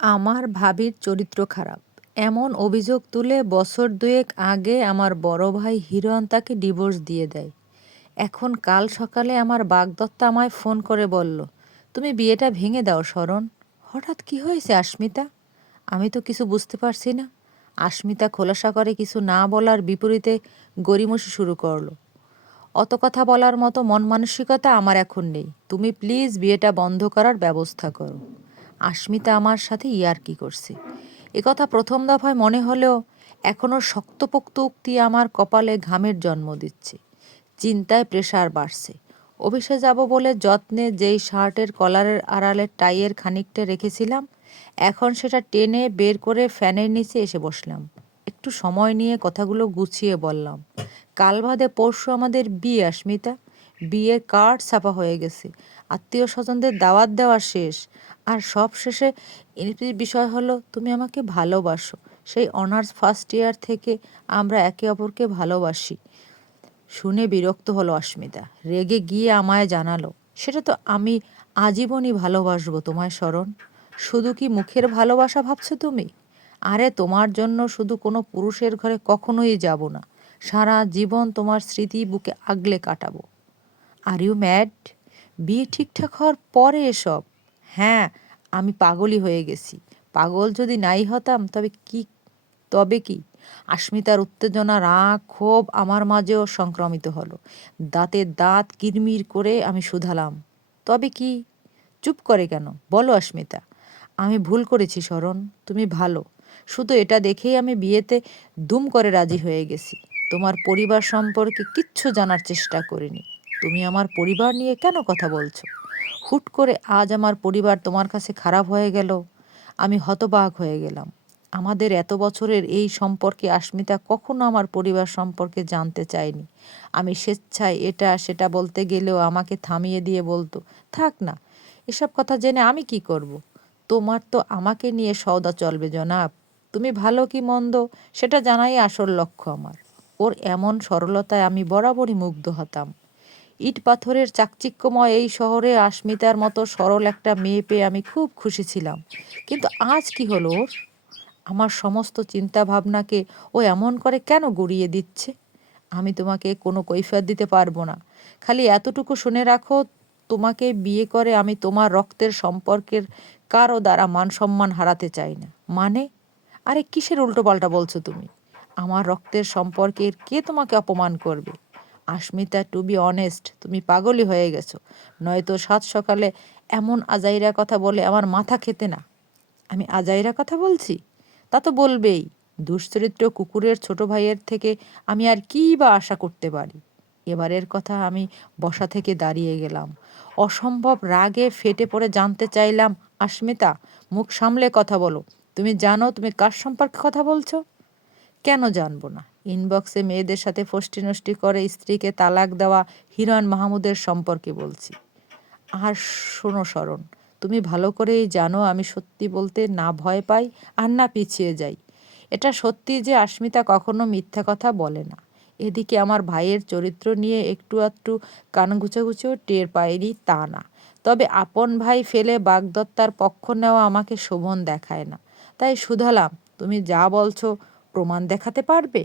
আমার ভাবির চরিত্র খারাপ। এমন অভিযোগ তুলে বছর দুয়েক আগে আমার বড় ভাই হিরণ তাকে ডিভোর্স দিয়ে দেয়। এখন কাল সকালে আমার বাগদত্তা আমায় ফোন করে বলল, তুমি বিয়েটা ভেঙে দাও, শরণ। হঠাৎ কি হয়েছে, আস্মিতা? আমি তো কিছু বুঝতে পারছি না। আস্মিতা খোলাসা করে কিছু না বলার বিপরীতে গড়িমসি শুরু করল। অত কথা বলার মতো মন মানসিকতা আমার এখন নেই। তুমি প্লিজ বিয়েটা বন্ধ করার ব্যবস্থা করো। আস্মিতা আমার সাথে ইয়ার্কি করছে। একথা প্রথম দফায় মনে হলেও এখনও শক্তপোক্ত উক্তি আমার কপালে ঘামের জন্ম দিচ্ছে। চিন্তায় প্রেশার বাড়ছে। অফিসে যাব বলে যত্নে যেই শার্টের কলারের আড়ালে টাইয়ের খানিকটা রেখেছিলাম, এখন সেটা টেনে বের করে ফ্যানের নিচে এসে বসলাম। একটু সময় নিয়ে কথাগুলো গুছিয়ে বললাম কাল বাদে পরশু আমাদের বিয়ে, আস্মিতা। বিয়ের কার্ড ছাপা হয়ে গেছে। আত্মীয় স্বজনদের দাওয়াত দেওয়া শেষ। আর সব শেষে এনপির বিষয় হলো, তুমি আমাকে ভালোবাসো। সেই অনার্স ফার্স্ট ইয়ার থেকে আমরা একে অপরকে ভালোবাসি। শুনে বিরক্ত হলো অস্মিতা। রেগে গিয়ে আমায় জানালো, সেটা তো আমি আজীবনই ভালোবাসবো তোমায় স্মরণ শুধু কি মুখের ভালোবাসা ভাবছ তুমি? আরে, তোমার জন্য শুধু কোনো পুরুষের ঘরে কখনোই যাব না। সারা জীবন তোমার স্মৃতি বুকে আগলে কাটাবো। আর ইউ ম্যাড বিয়ে ঠিকঠাক হওয়ার পরে এসব। হ্যাঁ আমি পাগলই হয়ে গেছি। পাগল যদি নাই হতাম, তবে কি তবে কি? আস্মিতার উত্তেজনা, রাগ, ক্ষোভ আমার মাঝেও সংক্রমিত হলো। দাঁতে দাঁত কিরমির করে আমি শুধালাম। তবে কি? চুপ করে কেন? বলো আস্মিতা। আমি ভুল করেছি শরণ তুমি ভালো। শুধু এটা দেখেই আমি বিয়েতে দুম করে রাজি হয়ে গেছি। তোমার পরিবার সম্পর্কে কিচ্ছু জানার চেষ্টা করিনি। তুমি আমার পরিবার নিয়ে কেন কথা বলছো? হুট করে আজ আমার পরিবার তোমার কাছে খারাপ হয়ে গেল। আমি হতবাক হয়ে গেলাম। আমাদের এত বছরের এই সম্পর্কে আস্মিতা কখনো আমার পরিবার সম্পর্কে জানতে চায়নি। আমি স্বেচ্ছায় এটা সেটা বলতে গেলেও আমাকে থামিয়ে দিয়ে বলতো, থাক না, এসব কথা জেনে আমি কি করব। তোমার তো আমাকে নিয়ে সওদা চলবে জনাব। তুমি ভালো কি মন্দ, সেটা জানাই আসল লক্ষ্য আমার। ওর এমন সরলতায় আমি বরাবরই মুগ্ধ হতাম। ইট পাথরের চাকচিক্যময় এই শহরে আস্মিতার মতো সরল একটা মেয়ে পেয়ে আমি খুব খুশি ছিলাম। কিন্তু আজ কি হলো ওর? আমার সমস্ত চিন্তা ভাবনাকে ও এমন করে কেন গড়িয়ে দিচ্ছে? আমি তোমাকে কোনো কৈফিয়ত দিতে পারব না। খালি এতটুকু শুনে রাখো, তোমাকে বিয়ে করে আমি তোমার রক্তের সম্পর্কের কারও দ্বারা মান সম্মান হারাতে চাই না। মানে? আরে কিসের উল্টোপাল্টা বলছো তুমি? আমার রক্তের সম্পর্কের কে তোমাকে অপমান করবে? আস্মিতা টু বি অনেস্ট তুমি পাগলই হয়ে গেছো। নয়তো সাত সকালে এমন আজাইরা কথা বলে আমার মাথা খেতে না। আমি আজাইরা কথা বলছি? তা তো বলবেই। দুশ্চরিত্র কুকুরের ছোট ভাইয়ের থেকে আমি আর কী বা আশা করতে পারি? এবারের কথা আমি বসা থেকে দাঁড়িয়ে গেলাম। অসম্ভব রাগে ফেটে পড়ে জানতে চাইলাম আস্মিতা মুখ সামলে কথা বলো। তুমি জানো তুমি কার সম্পর্কে কথা বলছো? কেন জানব না? ইনবক্সে মেয়েদের সাথে ফষ্টি নষ্টি করে স্ত্রীকে তালাক দেওয়া হিরণ মাহমুদের সম্পর্কে বলছি। আর শোনো স্মরণ তুমি ভালো করেই জানো আমি সত্যি বলতে না ভয় পাই আর না পিছিয়ে যাই। এটা সত্যি যে আস্মিতা কখনো মিথ্যা কথা বলে না। এদিকে আমার ভাইয়ের চরিত্র নিয়ে একটু আধটু কান গুছাগুছিও টের পায়নি তা না। তবে আপন ভাই ফেলে বাগদত্তার পক্ষ নেওয়া আমাকে শোভন দেখায় না। তাই শুধালাম, তুমি যা বলছো প্রমাণ দেখাতে পারবে?